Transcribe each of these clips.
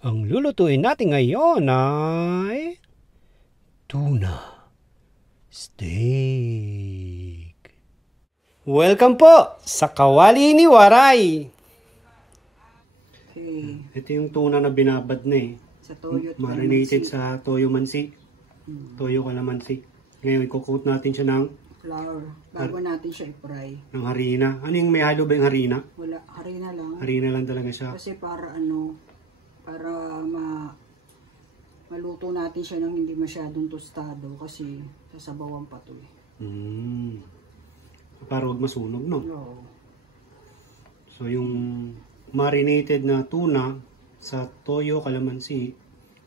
Ang lulutuin natin ngayon ay tuna steak. Welcome po sa Kawali ni Waray. Okay. Ito yung tuna na binabad na Sa toyo marinated calamansi. sa toyo mansi. Toyo calamansi. Ngayon, i-coat natin siya ng Flour. Bago natin siya i-fry. harina. Ano yung may halo ba yung harina? Wala, harina lang. Harina lang talaga siya. Kasi para para maluto natin siya nang hindi masyadong tostado kasi sasabawan pa to eh. Para huwag masunog, no? No. So, yung marinated na tuna sa toyo calamansi,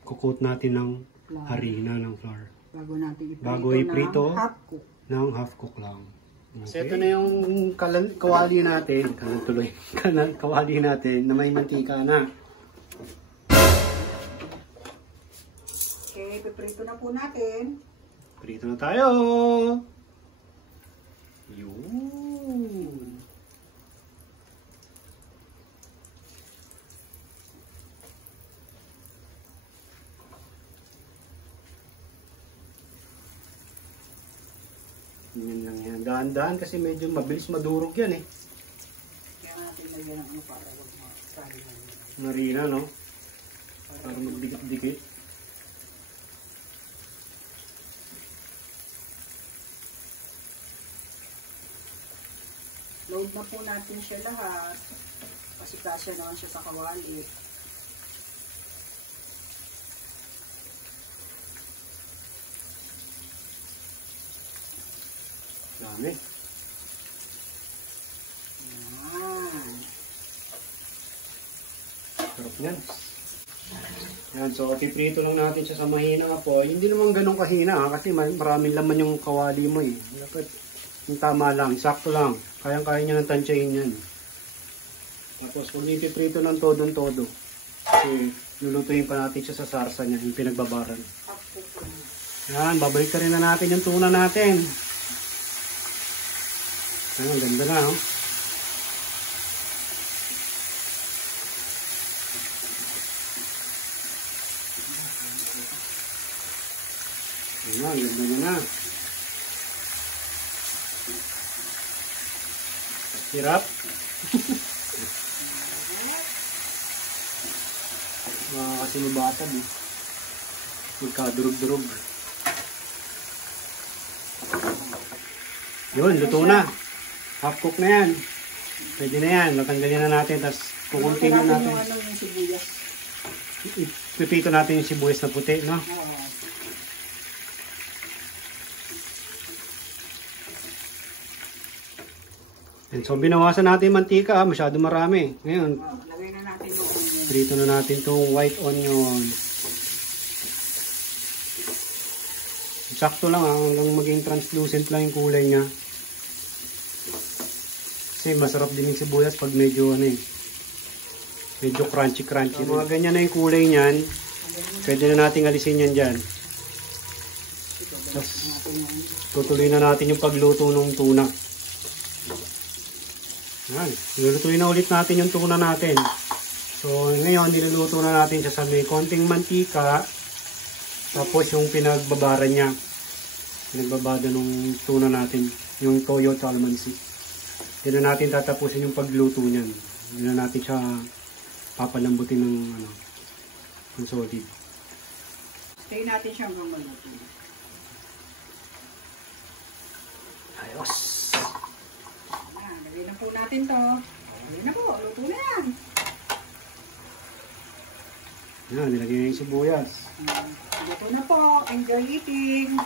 coat natin ng Flour. harina ng flour. Bago natin iprito, Bago iprito, ng half cook. ng half cook lang. Okay. So, ito na yung kawali natin. Kawali natin na may mantika na. Okay, piprito na po natin. Prito na tayo. Yun. Yan lang yan. Daan-daan kasi medyo mabilis madurog yan eh. Kaya natin lagyan ng para wag ma-fry na yun. Marina, no? Para magdikit-dikit. Load na po natin siya lahat. Kasi kasya naman siya sa kawali. Dami. Yan. Sarap yan. Yan, so ipiprito lang natin siya sa mahina apoy. Hindi naman ganun kahina ha, kasi maraming laman yung kawali mo eh. Dapat yung tama lang, sakto lang. Kayang-kaya niya ng tansyahin yan. Tapos kung ipiprito ng todo-todo, kasi lulutuin pa natin siya sa sarsa niya, yung pinagbabaran. Yan, babalik ka rin na natin yung tuna natin. Yan, ang ganda na, oh. Yan, ang ganda na. Hirap. Kasi mabatag eh. Magkadurog-durog. Yun, luto na. Half cook na yan. Pwede na yan. Natanggalin na natin. Tapos kukuntin na natin. Yung sibuyas. Pipito natin yung sibuyas na puti, no? Oo. And so, binawasan natin yung mantika. Masyado marami. Ngayon, Lagay na natin yung onion. prito na natin itong white onion. Sakto lang hanggang maging translucent lang yung kulay niya. Kasi masarap din yung sibuyas pag medyo medyo crunchy. So, mga ganyan na yung kulay niyan. Pwede na nating alisin yan dyan. Tapos, tutuloy na natin yung pagluto ng tuna. Yan. Nilulutuin na ulit natin yung tuna natin. So, ngayon, niluluto na natin siya sa may konting mantika. Tapos, yung pinagbabaran niya. Pinagbabada ng tuna natin. Yung toyo calamansi. Hindi na natin tatapusin yung pagluto niyan. Hindi na natin siya papalambutin ng solid. Stay natin siya hanggang maluto. Ayos! Yan, lagay na po natin to. Lagay na po, luto na yan. Yan, nilagay na yung sibuyas. Luto na po. Enjoy eating.